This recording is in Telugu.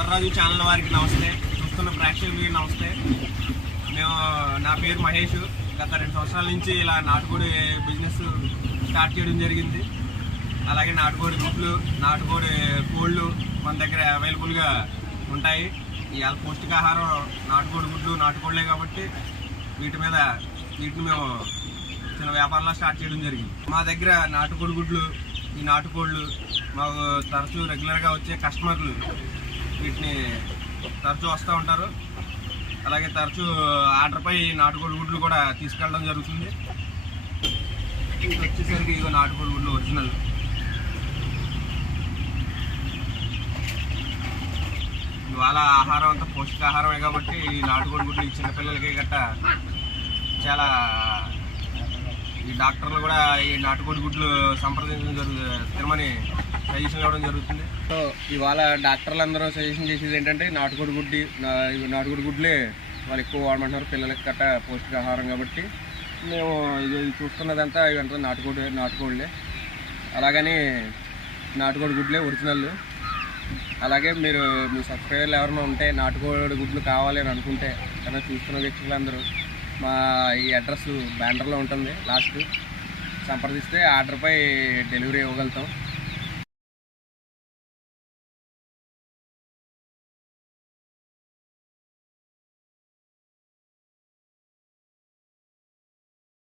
దొర్రాజు ఛానల్ వారికి నమస్తే. చూస్తున్న ప్రేక్షకులకి నమస్తే. మేము నా పేరు మహేష్. గత రెండు సంవత్సరాల నుంచి ఇలా నాటుకోడి బిజినెస్ స్టార్ట్ చేయడం జరిగింది. అలాగే నాటుకోడి గుడ్లు నాటుకోడి కోళ్ళు మన దగ్గర అవైలబుల్గా ఉంటాయి. ఇవాళ పౌష్టికాహారం నాటుకోడి గుడ్లు నాటుకోళ్ళే కాబట్టి వీటి మీద వీటిని మేము చిన్న వ్యాపారంలో స్టార్ట్ చేయడం జరిగింది. మా దగ్గర నాటుకోడి గుడ్లు ఈ నాటుకోళ్ళు మాకు తరచూ రెగ్యులర్గా వచ్చే కస్టమర్లు వీటిని తరచూ వస్తూ ఉంటారు. అలాగే తరచూ ఆర్డర్పై నాటుకోడి గుడ్లు కూడా తీసుకెళ్ళడం జరుగుతుంది. వచ్చేసరికి ఇగో నాటుకోడి గుడ్లు ఒరిజినల్ ఇవాళ ఆహారం అంతా పౌష్టికాహారమే కాబట్టి ఈ నాటుకోడి గుడ్లు ఈ చిన్నపిల్లలకి గట్ట చాలా డాక్టర్లు కూడా ఈ నాటుకోడి గుడ్లు సంప్రదించడం జరుగుతుంది తినమని సజెషన్ ఇవ్వడం జరుగుతుంది. సో ఇవాళ డాక్టర్లు అందరూ సజెషన్ చేసేది ఏంటంటే నాటుకోడి గుడ్డి నాటుకోడి గుడ్లే వాళ్ళు ఎక్కువ వాడమంటున్నారు పిల్లలకి గట్ట పౌష్టికాహారం కాబట్టి. మేము ఇది చూస్తున్నదంతా ఇవంతా నాటుకోడి నాటుకోళ్ళే. అలాగని నాటుకోడి గుడ్లే ఒరిజినల్. అలాగే మీరు మీ సబ్స్క్రైబర్లు ఎవరైనా ఉంటే నాటుకోడి గుడ్లు కావాలి అని అనుకుంటే కనుక చూస్తున్న వ్యక్తులందరూ మా ఈ అడ్రస్ బ్యానర్లో ఉంటుంది లాస్ట్ సంప్రదిస్తే ఆర్డర్పై డెలివరీ ఇవ్వగలుగుతాం.